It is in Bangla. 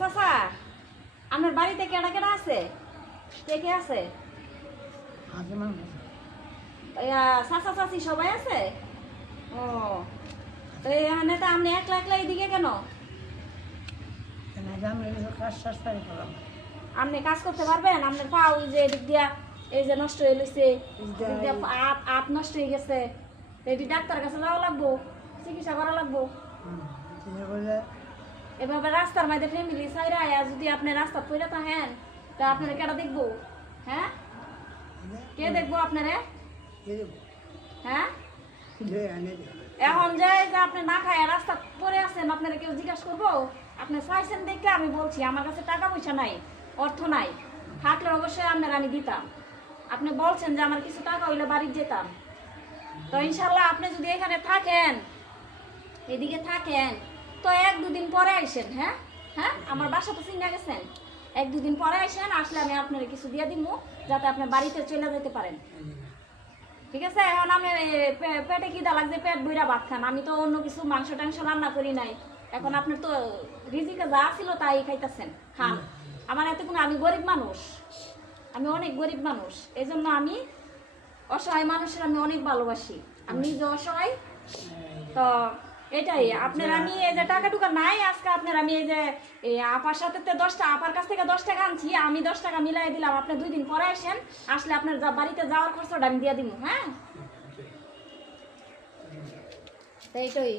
চাচা আপনার বাড়িতে কেডা কেডা আছে? কে কে আছে? চাচা চাচি সবাই আছে? ও তো এখানে তো আপনি একলা একলা এদিকে কেন? আপনি কাজ করতে পারবেন? আপনার পা ওই যে এদিক দিয়া এই যে নষ্ট হয়ে গেছে, আপ নষ্ট হয়ে গেছে, এটি ডাক্তার কাছে যাওয়া লাগবো, চিকিৎসা করা লাগবো। এভাবে রাস্তার মধ্যে ফ্যামিলি সাইরা যদি আপনি রাস্তা পড়ে থাকেন তা আপনারা কেডা দেখবো? হ্যাঁ, কে দেখবো আপনারে? হ্যাঁ, এখন যে আপনি না খায় রাস্তা পড়ে আছেন, আপনারা কেউ জিজ্ঞাসা করবো? আপনি চাইছেন দেখে আমি বলছি, আমার কাছে টাকা পয়সা নাই, অর্থ নাই, থাকলে অবশ্যই আপনার আমি দিতাম। আপনি বলছেন যে আমার কিছু টাকা হইলে বাড়ি যেতাম, তো ইনশাল্লাহ আপনি যদি এখানে থাকেন, এদিকে থাকেন, তো 1-2 দিন পরে আইসেন। হ্যাঁ হ্যাঁ, আমার বাসা তো চিনে গেছেন, 1-2 দিন পরে আইসেন, আসলে আমি আপনার কিছু দিয়ে দিব যাতে আপনি বাড়িতে চলে যেতে পারেন। ঠিক আছে? এখন আমি পেটে খিদা লাগছে, পেট বইরা ভাত খান, আমি তো অন্য কিছু মাংস টাংস রান্না করি নাই। এখন আপনার তো রিজিকে যা ছিল তাই খাইতেছেন, খান। আমার এতে কোনো, আমি গরিব মানুষ, আমি অনেক গরিব মানুষ, এই জন্য আমি অসহায় মানুষের আমি অনেক ভালোবাসি, আমি নিজে অসহায়। তো এটাই আপনার, আমি এই যে টাকা টুকা নাই আজকে আপনার, আমি এই যে আপার সাথে আপার কাছ থেকে 10 টাকা আনছি, আমি 10 টাকা মিলাই দিলাম। আপনি 2 দিন পরে আসেন, আসলে আপনার বাড়িতে যাওয়ার খরচটা আমি দিয়ে দিব। হ্যাঁ, এইটাই।